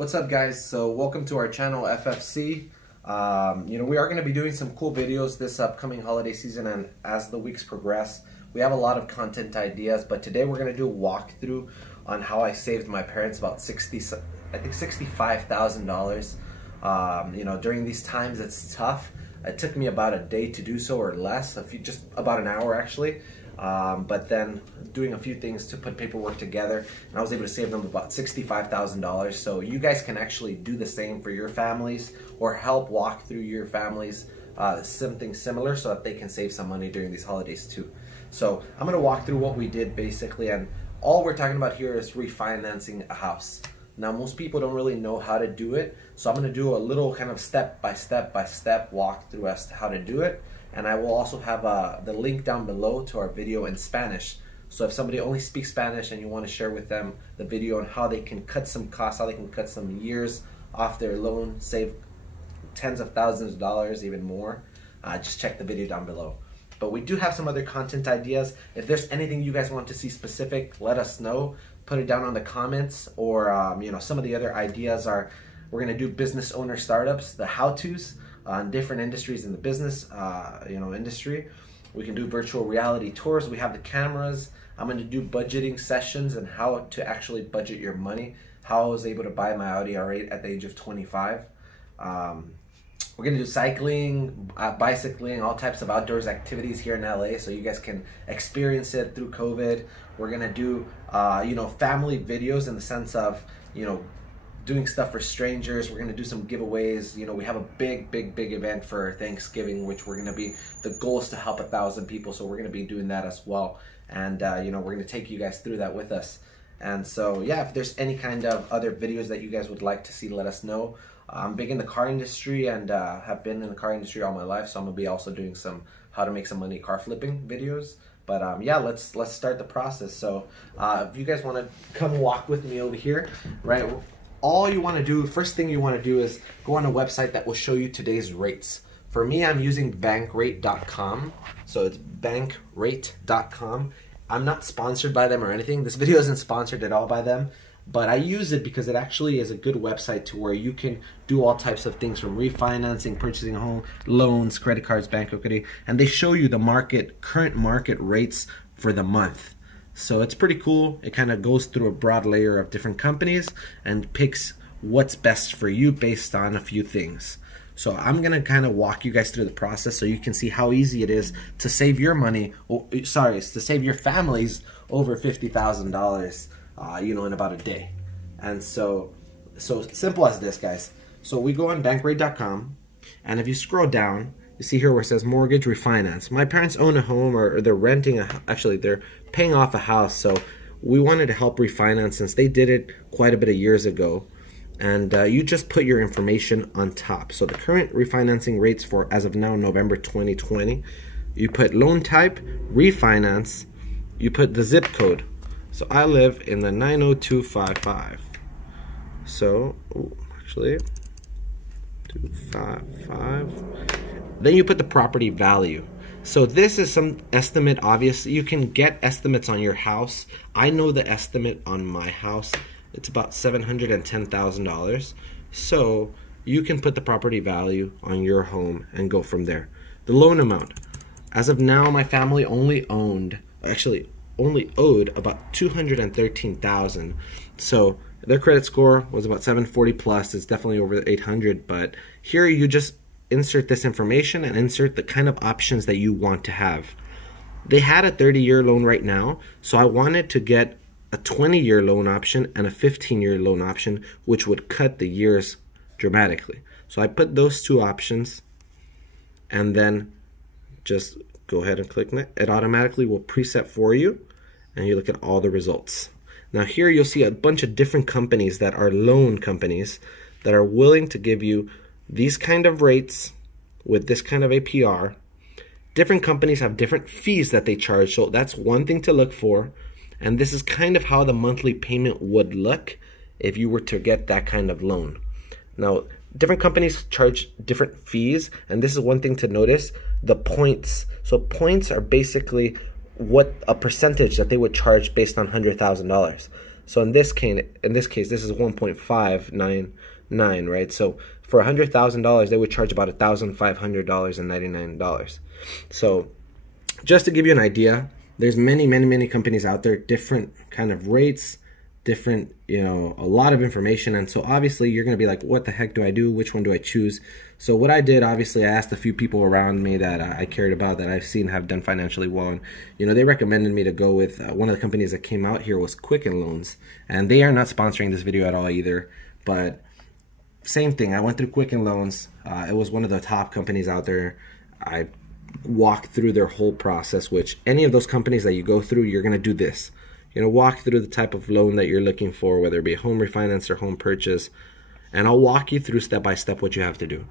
What's up, guys? So welcome to our channel, FFC. We are going to be doing some cool videos this upcoming holiday season, and as the weeks progress, we have a lot of content ideas, but today we're going to do a walkthrough on how I saved my parents about $65,000. During these times it's tough. It took me about a day to do so, or less, just about an hour actually. But then doing a few things to put paperwork together, and I was able to save them about $65,000. So you guys can actually do the same for your families, or help walk through your families something similar, so that they can save some money during these holidays too. So I'm going to walk through what we did basically, and all we're talking about here is refinancing a house. Now, most people don't really know how to do it, so I'm going to do a little kind of step by step walkthrough as to how to do it. And I will also have the link down below to our video in Spanish. So if somebody only speaks Spanish and you want to share with them the video on how they can cut some costs, how they can cut some years off their loan, save tens of thousands of dollars, even more, just check the video down below. But we do have some other content ideas. If there's anything you guys want to see specific, let us know. Put it down on the comments, or some of the other ideas are, we're going to do business owner startups, the how-tos on different industries in the business industry. We can do virtual reality tours. We have the cameras. I'm going to do budgeting sessions and how to actually budget your money, how I was able to buy my Audi R8 at the age of 25. We're going to do cycling, bicycling, all types of outdoors activities here in LA, so you guys can experience it through COVID. We're going to do family videos, in the sense of doing stuff for strangers. We're going to do some giveaways. We have a big event for Thanksgiving, which we're going to be, the goal is to help 1,000 people, so we're going to be doing that as well. And we're going to take you guys through that with us. And so yeah, if there's any kind of other videos that you guys would like to see, let us know. I'm big in the car industry, and have been in the car industry all my life, so I'm going to be also doing some how to make some money car flipping videos. But yeah, let's start the process. So if you guys want to come walk with me over here, right? All you want to do, first thing you want to do is go on a website that will show you today's rates. For me, I'm using bankrate.com. So it's bankrate.com. I'm not sponsored by them or anything. This video isn't sponsored at all by them, but I use it because it actually is a good website to where you can do all types of things, from refinancing, purchasing a home, loans, credit cards, bank equity, and they show you the current market rates for the month. So it's pretty cool. It kind of goes through a broad layer of different companies and picks what's best for you based on a few things. So I'm going to kind of walk you guys through the process so you can see how easy it is to save your money, to save your families over $50,000, in about a day. And so simple as this, guys. So we go on bankrate.com, and if you scroll down, you see here where it says mortgage refinance. My parents own a home, or they're renting they're paying off a house, so we wanted to help refinance since they did it quite a bit of years ago. And you just put your information on top. So the current refinancing rates for, as of now, November 2020, you put loan type, refinance, you put the zip code. So I live in the 90255. So, actually, 255. Then you put the property value. So this is some estimate. Obviously, you can get estimates on your house. I know the estimate on my house. It's about $710,000. So you can put the property value on your home and go from there. The loan amount. As of now, my family only owed about $213,000. So their credit score was about 740 plus. It's definitely over 800. But here you just insert this information and insert the kind of options that you want to have. They had a 30-year loan right now, so I wanted to get a 20-year loan option and a 15-year loan option, which would cut the years dramatically. So I put those two options, and then just go ahead and click it. It automatically will preset for you, and you look at all the results. Now here you'll see a bunch of different companies that are loan companies that are willing to give you these kind of rates with this kind of APR. Different companies have different fees that they charge, so that's one thing to look for. And this is kind of how the monthly payment would look if you were to get that kind of loan. Now, different companies charge different fees, and this is one thing to notice, the points. So points are basically what a percentage that they would charge based on $100,000. So in this case, this is 1.599, right? So for $100,000, they would charge about $1,500.99. So just to give you an idea, there's many companies out there, different kind of rates, different, you know, a lot of information. And so obviously you're going to be like, what the heck do I do? Which one do I choose? So what I did, obviously, I asked a few people around me that I cared about, that I've seen have done financially well. And, you know, they recommended me to go with one of the companies that came out here was Quicken Loans. And they are not sponsoring this video at all either. But same thing. I went through Quicken Loans. It was one of the top companies out there. I walked through their whole process, which any of those companies that you go through, you're going to do this. You're going to walk through the type of loan that you're looking for, whether it be a home refinance or home purchase. And I'll walk you through step by step what you have to do.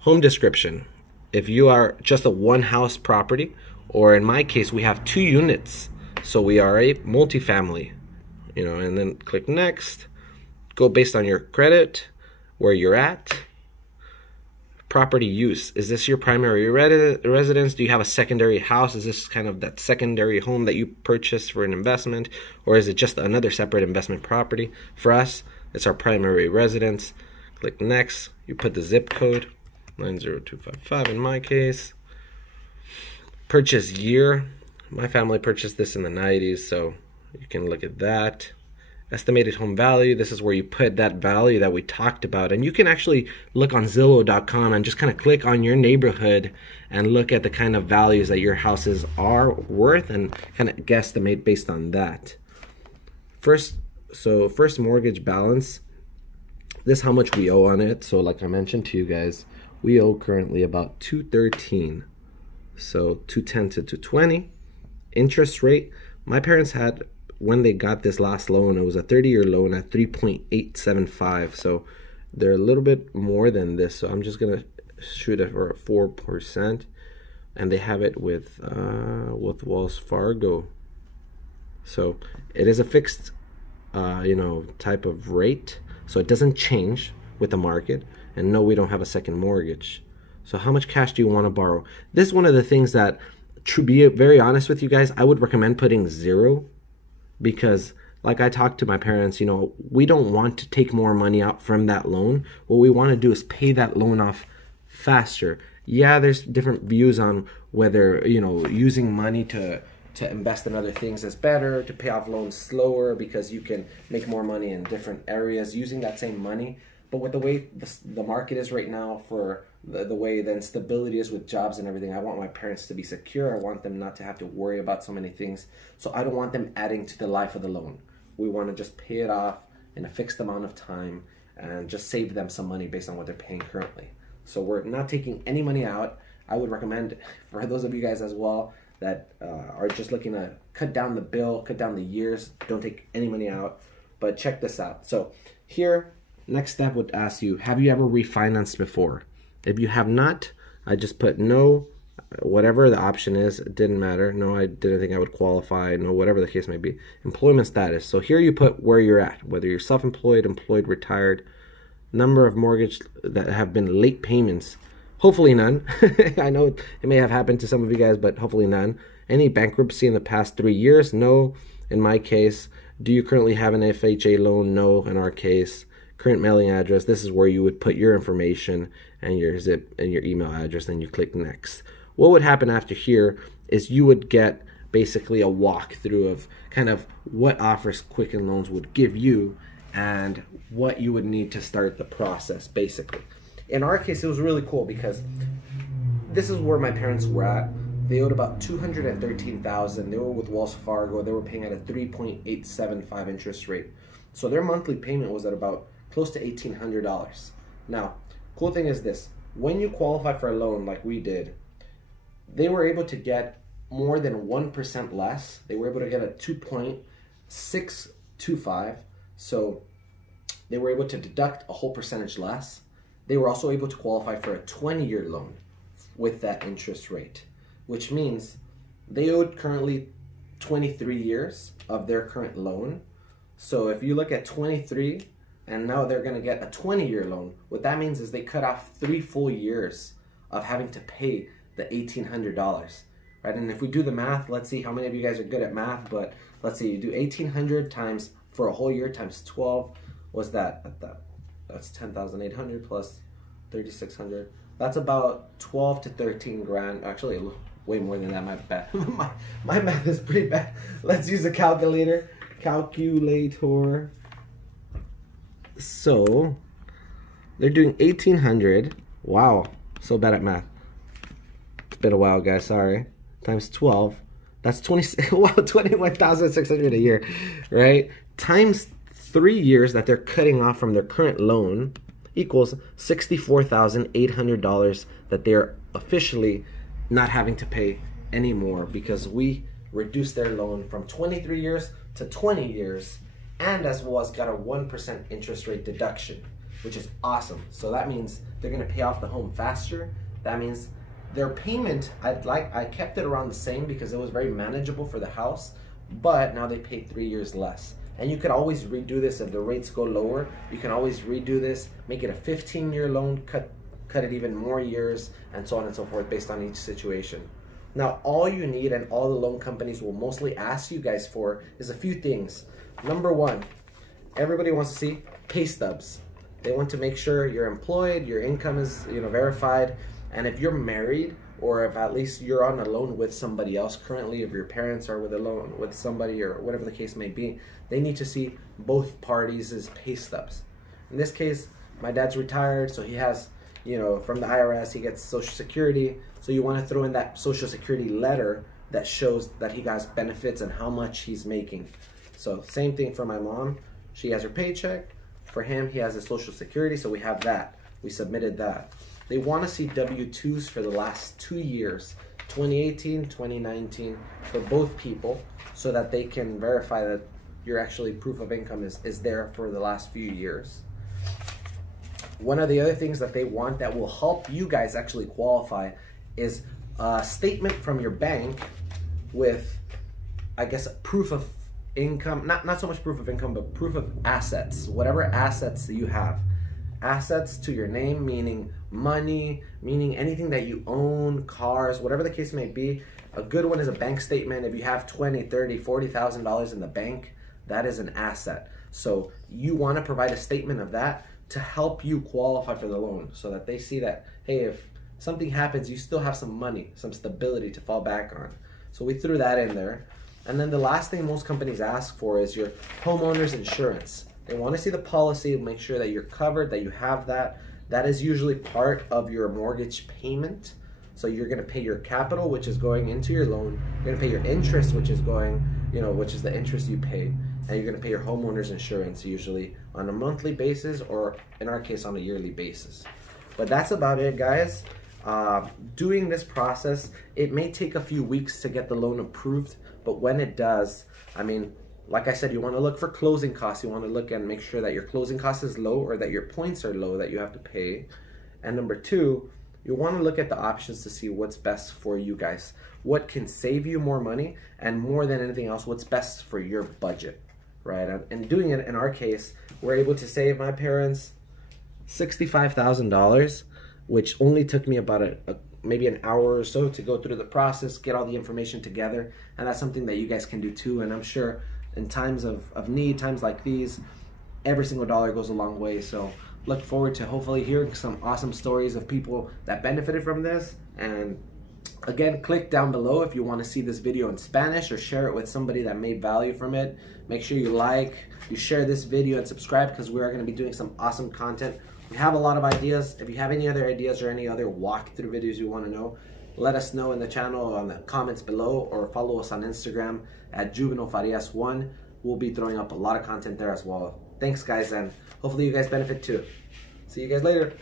Home description. If you are just a one-house property, or in my case, we have 2 units, so we are a multifamily, you know, and then click next. Go based on your credit, where you're at. Property use. Is this your primary residence? Do you have a secondary house? Is this kind of that secondary home that you purchased for an investment? Or is it just another separate investment property? For us, it's our primary residence. Click next. You put the zip code, 90255 in my case. Purchase year. My family purchased this in the 90s, so you can look at that. Estimated home value. This is where you put that value that we talked about. And you can actually look on Zillow.com and just kind of click on your neighborhood and look at the kind of values that your houses are worth and kind of guesstimate based on that. First mortgage balance. This is how much we owe on it. So like I mentioned to you guys, we owe currently about $213. So 210 to 220. Interest rate. My parents had, when they got this last loan, it was a 30-year loan at 3.875. So they're a little bit more than this. So I'm just gonna shoot it for a 4%, and they have it with Wells Fargo. So it is a fixed, you know, type of rate. So it doesn't change with the market. And no, we don't have a second mortgage. So how much cash do you want to borrow? This is one of the things that, to be very honest with you guys, I would recommend putting 0. Because like I talked to my parents, you know, we don't want to take more money out from that loan. What we want to do is pay that loan off faster. Yeah, there's different views on whether, you know, using money to invest in other things is better, to pay off loans slower because you can make more money in different areas using that same money. But with the way the market is right now, for the way the instability is with jobs and everything, I want my parents to be secure. I want them not to have to worry about so many things. So I don't want them adding to the life of the loan. We want to just pay it off in a fixed amount of time and just save them some money based on what they're paying currently. So we're not taking any money out. I would recommend, for those of you guys as well that are just looking to cut down the bill, cut down the years, don't take any money out. But check this out. So here, next step would ask you, have you ever refinanced before? If you have not, I just put no, whatever the option is, it didn't matter. No, I didn't think I would qualify. No, whatever the case may be. Employment status. So here you put where you're at, whether you're self-employed, employed, retired. Number of mortgage that have been late payments. Hopefully none. I know it may have happened to some of you guys, but hopefully none. Any bankruptcy in the past 3 years? No, in my case. Do you currently have an FHA loan? No, in our case. Current mailing address. This is where you would put your information and your zip and your email address, then you click next. What would happen after here is you would get basically a walkthrough of kind of what offers Quicken Loans would give you and what you would need to start the process, basically. In our case, it was really cool because this is where my parents were at. They owed about $213,000. They were with Wells Fargo. They were paying at a 3.875 interest rate. So their monthly payment was at about close to $1,800. Now, cool thing is this. When you qualify for a loan like we did, they were able to get more than 1% less. They were able to get a 2.625. So they were able to deduct a whole percentage less. They were also able to qualify for a 20-year loan with that interest rate, which means they owed currently 23 years of their current loan. So if you look at 23 and now they're going to get a 20-year loan, what that means is they cut off 3 full years of having to pay the $1,800, right? And if we do the math, let's see how many of you guys are good at math, but let's see, you do 1,800 times for a whole year times 12, what's that? That's 10,800 plus 3,600. That's about 12 to 13 grand. Actually, way more than that. My bad. my math is pretty bad. Let's use a calculator. So they're doing 1,800. Wow, so bad at math. It's been a while, guys. Sorry. Times 12. That's 21,600 a year, right? Times 3 years that they're cutting off from their current loan equals $64,800 that they're officially not having to pay anymore because we reduced their loan from 23 years to 20 years, and as well as got a 1% interest rate deduction, which is awesome. So that means they're gonna pay off the home faster. That means their payment, I kept it around the same because it was very manageable for the house, but now they pay 3 years less. And you can always redo this if the rates go lower. You can always redo this, make it a 15-year loan, cut it even more years, and so on and so forth based on each situation. Now, all you need and all the loan companies will mostly ask you guys for is a few things. Number one, everybody wants to see pay stubs. They want to make sure you're employed, your income is verified, and if you're married or if at least you're on a loan with somebody else currently, if your parents are with a loan with somebody or whatever the case may be, they need to see both parties' pay stubs. In this case, my dad's retired, so he has, from the IRS, he gets Social Security. So you want to throw in that Social Security letter that shows that he got benefits and how much he's making. So same thing for my mom. She has her paycheck. For him, he has his Social Security, so we have that. We submitted that. They want to see W-2s for the last 2 years, 2018, 2019, for both people, so that they can verify that your actually proof of income is there for the last few years. One of the other things that they want that will help you guys actually qualify is a statement from your bank with, I guess, proof of income, not so much proof of income, but proof of assets, whatever assets that you have. Assets to your name, meaning money, meaning anything that you own, cars, whatever the case may be. A good one is a bank statement. If you have $20,000, $30,000, $40,000 in the bank, that is an asset. So you want to provide a statement of that to help you qualify for the loan, so that they see that, hey, if something happens, you still have some money, some stability to fall back on. So we threw that in there. And then the last thing most companies ask for is your homeowner's insurance. They want to see the policy, make sure that you're covered, that you have that. That is usually part of your mortgage payment. So you're going to pay your capital, which is going into your loan. You're going to pay your interest, which is going, which is the interest you pay. And you're going to pay your homeowner's insurance usually on a monthly basis, or in our case on a yearly basis. But that's about it, guys. Doing this process, it may take a few weeks to get the loan approved, but when it does, I mean, like I said, you want to look for closing costs. You want to look and make sure that your closing cost is low, or that your points are low that you have to pay. And number two, you want to look at the options to see what's best for you guys. What can save you more money, and more than anything else, what's best for your budget, right? And doing it in our case, we're able to save my parents $65,000, which only took me about maybe an hour or so to go through the process, get all the information together. And that's something that you guys can do too. And I'm sure in times of need, times like these, every single dollar goes a long way. So look forward to hopefully hearing some awesome stories of people that benefited from this. And again, click down below if you want to see this video in Spanish, or share it with somebody that made value from it. Make sure you you share this video, and subscribe, because we are going to be doing some awesome content. We have a lot of ideas. If you have any other ideas or any other walkthrough videos you want to know, let us know in the channel, on the comments below, or follow us on Instagram at JuvenilFarias1. We'll be throwing up a lot of content there as well. Thanks, guys, and hopefully you guys benefit too. See you guys later.